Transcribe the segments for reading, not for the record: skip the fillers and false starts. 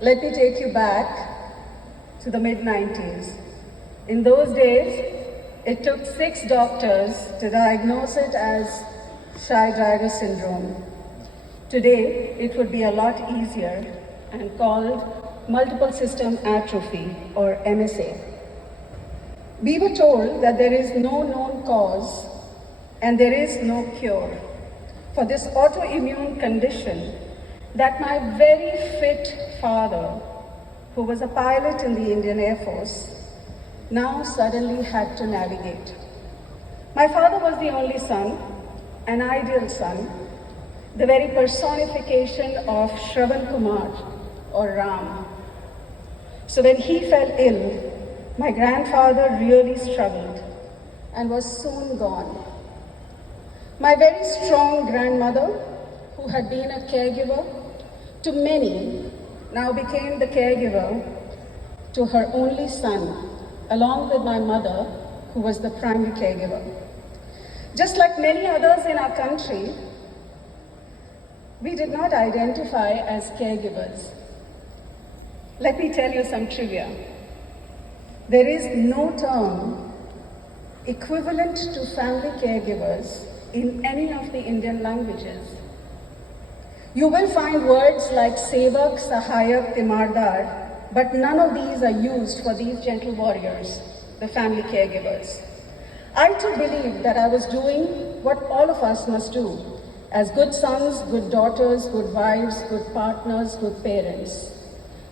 Let me take you back to the mid-90s. In those days, it took 6 doctors to diagnose it as shy driver syndrome. Today, it would be a lot easier and called multiple system atrophy or MSA. We were told that there is no known cause and there is no cure for this autoimmune condition that my very fit father, who was a pilot in the Indian Air Force, now suddenly had to navigate. My father was the only son, an ideal son, the very personification of Shravan Kumar or Ram. So when he fell ill, my grandfather really struggled and was soon gone. My very strong grandmother, who had been a caregiver to many, now became the caregiver to her only son, along with my mother, who was the primary caregiver. Just like many others in our country, we did not identify as caregivers. Let me tell you some trivia. There is no term equivalent to family caregivers in any of the Indian languages. You will find words like sevak, sahayak, timardar, but none of these are used for these gentle warriors, the family caregivers. I too believed that I was doing what all of us must do as good sons, good daughters, good wives, good partners, good parents.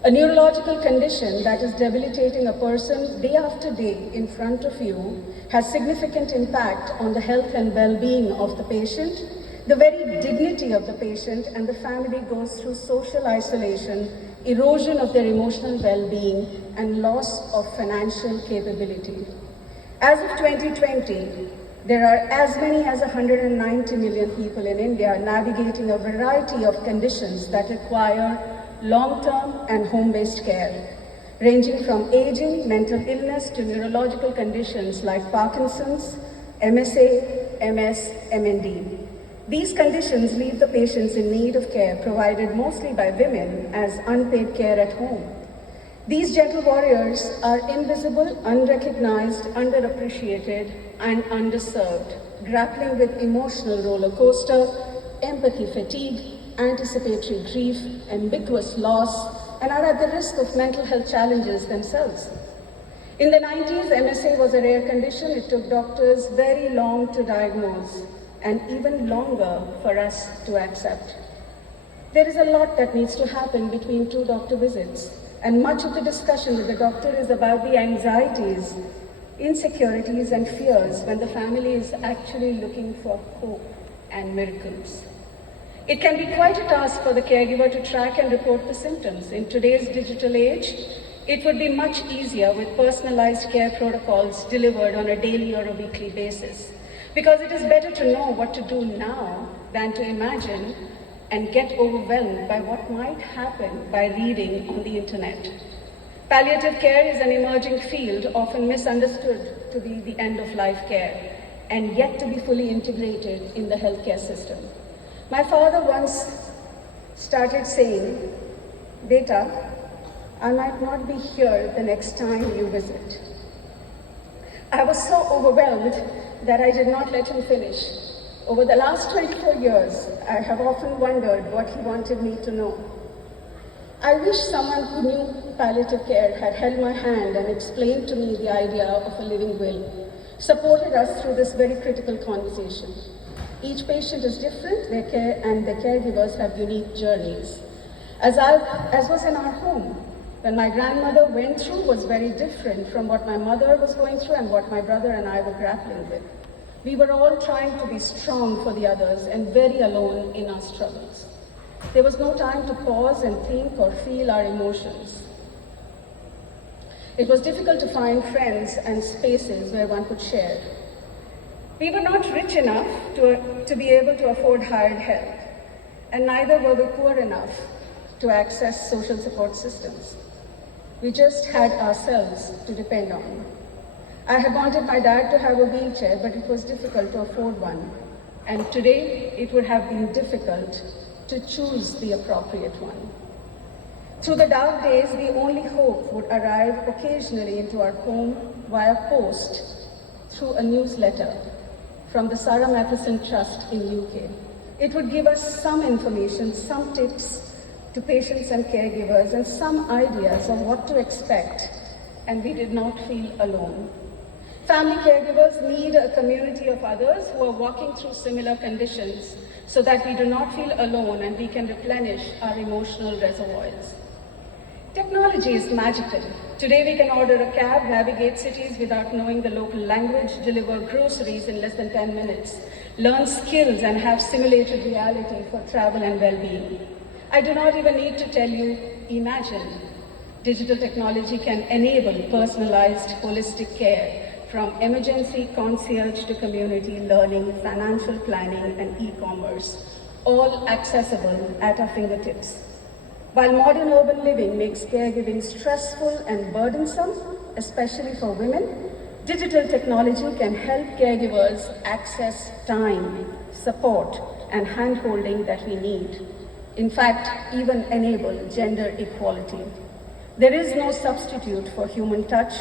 A neurological condition that is debilitating a person day after day in front of you has significant impact on the health and well-being of the patient. The very dignity of the patient and the family goes through social isolation, erosion of their emotional well-being, and loss of financial capability. As of 2020, there are as many as 190 million people in India navigating a variety of conditions that require long-term and home-based care, ranging from aging, mental illness to neurological conditions like Parkinson's, MSA, MS, MND. These conditions leave the patients in need of care provided mostly by women as unpaid care at home. These gentle warriors are invisible, unrecognized, underappreciated, and underserved, grappling with emotional roller coaster, empathy fatigue, anticipatory grief, ambiguous loss, and are at the risk of mental health challenges themselves. In the 90s, MSA was a rare condition. It took doctors very long to diagnose and even longer for us to accept. There is a lot that needs to happen between 2 doctor visits, and much of the discussion with the doctor is about the anxieties, insecurities, and fears when the family is actually looking for hope and miracles. It can be quite a task for the caregiver to track and report the symptoms. In today's digital age, it would be much easier with personalized care protocols delivered on a daily or a weekly basis, because it is better to know what to do now than to imagine and get overwhelmed by what might happen by reading on the internet. Palliative care is an emerging field, often misunderstood to be the end-of-life care, and yet to be fully integrated in the healthcare system. My father once started saying, "Beta, I might not be here the next time you visit." I was so overwhelmed that I did not let him finish. Over the last 24 years, I have often wondered what he wanted me to know. I wish someone who knew palliative care had held my hand and explained to me the idea of a living will, supported us through this very critical conversation. Each patient is different, their care and their caregivers have unique journeys. As was in our home, when my grandmother went through was very different from what my mother was going through and what my brother and I were grappling with. We were all trying to be strong for the others and very alone in our struggles. There was no time to pause and think or feel our emotions. It was difficult to find friends and spaces where one could share. We were not rich enough to be able to afford hired help, and neither were we poor enough to access social support systems. We just had ourselves to depend on. I had wanted my dad to have a wheelchair, but it was difficult to afford one. And today, it would have been difficult to choose the appropriate one. Through the dark days, the only hope would arrive occasionally into our home via post through a newsletter from the Sarah Matheson Trust in UK. It would give us some information, some tips to patients and caregivers, and some ideas of what to expect, and we did not feel alone. Family caregivers need a community of others who are walking through similar conditions so that we do not feel alone and we can replenish our emotional reservoirs. Technology is magical. Today we can order a cab, navigate cities without knowing the local language, deliver groceries in less than 10 minutes, learn skills and have simulated reality for travel and well-being. I do not even need to tell you, imagine. Digital technology can enable personalized holistic care from emergency concierge to community learning, financial planning and e-commerce, all accessible at our fingertips. While modern urban living makes caregiving stressful and burdensome, especially for women, digital technology can help caregivers access time, support, and hand-holding that we need. In fact, even enable gender equality. There is no substitute for human touch,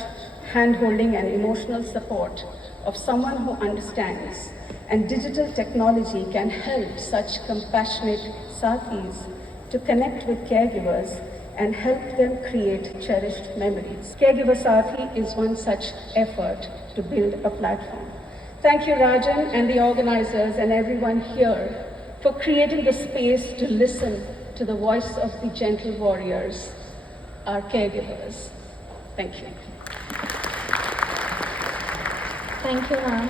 hand-holding, and emotional support of someone who understands, and digital technology can help such compassionate Saathis to connect with caregivers and help them create cherished memories. Caregiver Saathi is one such effort to build a platform. Thank you, Rajan, and the organizers and everyone here for creating the space to listen to the voice of the gentle warriors, our caregivers. Thank you. Thank you, ma'am.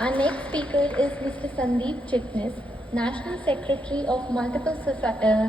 Our next speaker is Mr. Sandeep Chitnis, National Secretary of Multiple